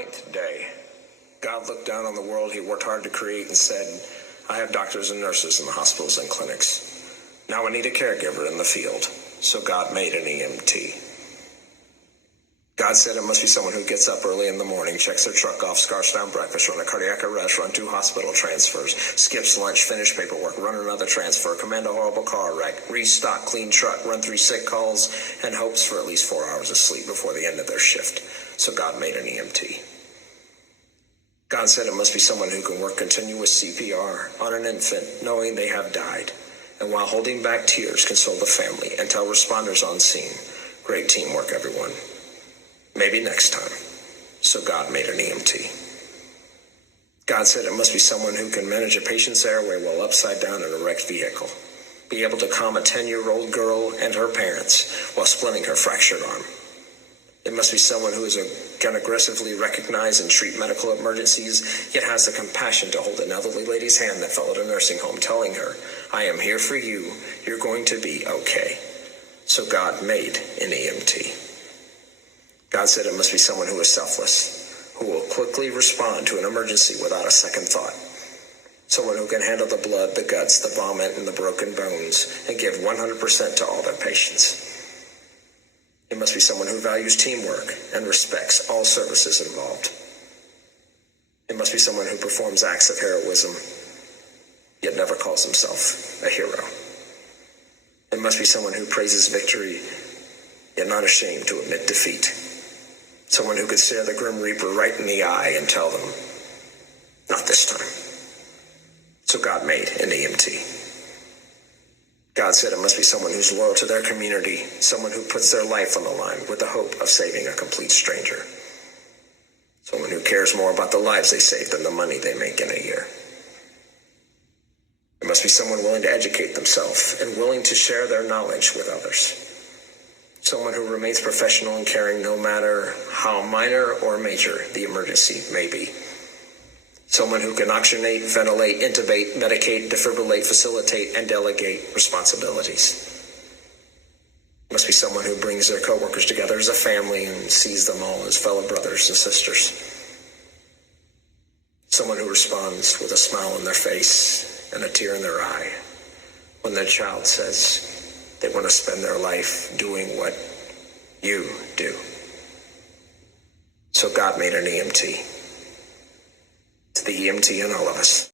9th day, God looked down on the world he worked hard to create and said, I have doctors and nurses in the hospitals and clinics. Now I need a caregiver in the field. So God made an EMT. God said it must be someone who gets up early in the morning, checks their truck off, scarfs down breakfast, run a cardiac arrest, run 2 hospital transfers, skips lunch, finish paperwork, run another transfer, command a horrible car wreck, restock, clean truck, run 3 sick calls, and hopes for at least 4 hours of sleep before the end of their shift. So God made an EMT. God said it must be someone who can work continuous CPR on an infant, knowing they have died, and while holding back tears, console the family and tell responders on scene, great teamwork, everyone. Maybe next time. So God made an EMT. God said it must be someone who can manage a patient's airway while upside down in a wrecked vehicle, be able to calm a 10-year-old girl and her parents while splinting her fractured arm. It must be someone who can aggressively recognize and treat medical emergencies, yet has the compassion to hold an elderly lady's hand that fell at a nursing home, telling her, I am here for you, you're going to be okay. So God made an EMT. God said it must be someone who is selfless, who will quickly respond to an emergency without a second thought. Someone who can handle the blood, the guts, the vomit, and the broken bones, and give 100% to all their patients. It must be someone who values teamwork and respects all services involved. It must be someone who performs acts of heroism, yet never calls himself a hero. It must be someone who praises victory, yet not ashamed to admit defeat. Someone who could stare the Grim Reaper right in the eye and tell them, not this time. So God made an EMT. God said it must be someone who's loyal to their community, someone who puts their life on the line with the hope of saving a complete stranger. Someone who cares more about the lives they save than the money they make in a year. It must be someone willing to educate themselves and willing to share their knowledge with others. Someone who remains professional and caring no matter how minor or major the emergency may be. Someone who can oxygenate, ventilate, intubate, medicate, defibrillate, facilitate, and delegate responsibilities. Must be someone who brings their coworkers together as a family and sees them all as fellow brothers and sisters. Someone who responds with a smile on their face and a tear in their eye when their child says they want to spend their life doing what you do. So God made an EMT. To the EMT in all of us.